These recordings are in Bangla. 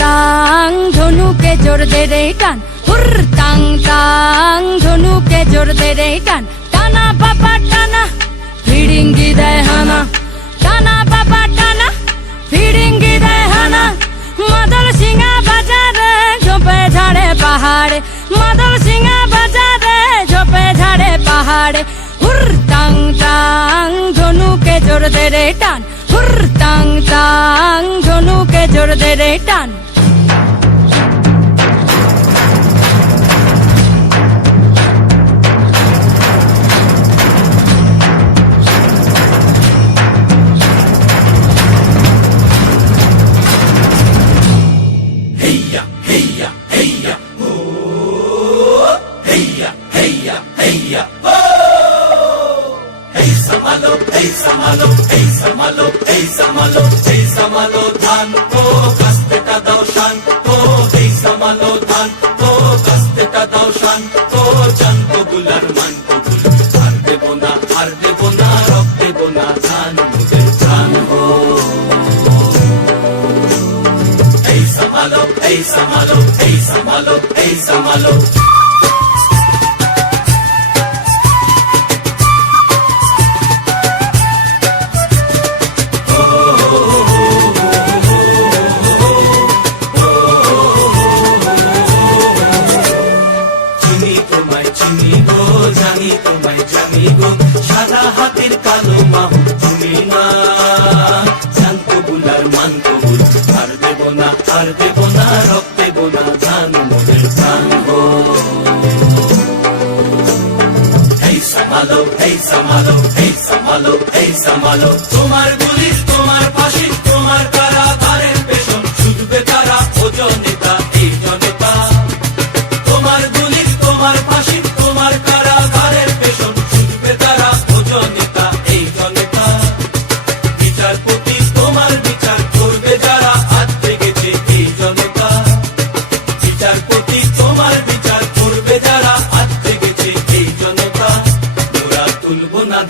তাং ধনুকে জোর দে রে টান হুর তাং তাং ধনুকে জোর দে রে টান টানা বাবা, টানা, ফিরিঙ্গি দেয় হানা। টানা বাবা, টানা, ফিরিঙ্গি দেয় হানা। মাদল সিংহা বাজারে ঝোপে ঝাড়ে পাহাড়ে। মাদল সিংহা বাজারে ঝোপে ঝাড়ে পাহাড়ে। হুর তাং তাং ধনুকে জোর দে রে টান হুর তাং তাং સૂર્યોદય રહેટાન Hey, Samalo! Hey samalo, hey samalo, hey samalo, hey samalo ধান ও কাস্তেটা দাও শান ও hey samalo ধান ও কাস্তেটা দাও শান ও জান তো গুলার মান তো আর দেব না আর দেব না. তোমায় চিনি গো, জানি তোমায় জানি গো, সাদা হাতের কালো মাহু তুমি না। জান কবুল আর মান কবুল, আর দেব না, আর দেব না রব দেব না, জান মোদের জান গো। এই সামালো এই সামালো এই সামালো এই সামালো, তোমার গুলিশ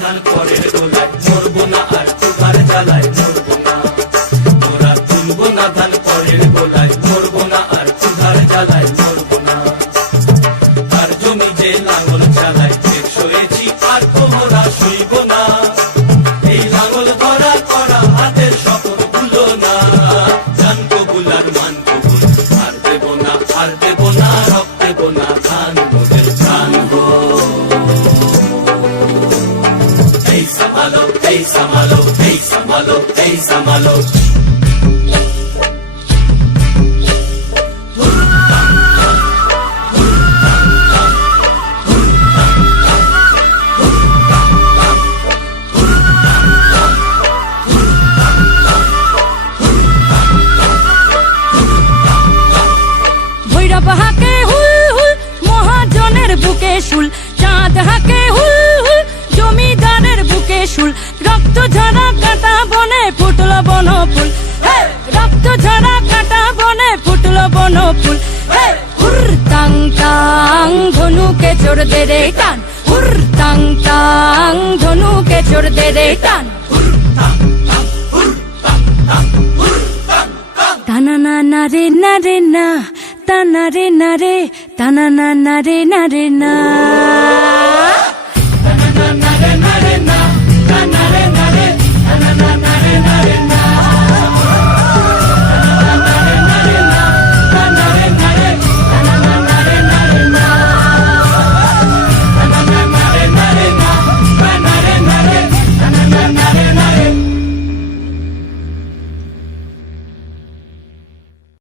তুলবো না সামালো ধনুকে চোর দে রে টান। হুর তাং তাং ধনুকে চোর দে রে টান। টানা না না রে না রে না, টানা রে না রে, টানা না না রে না রে না।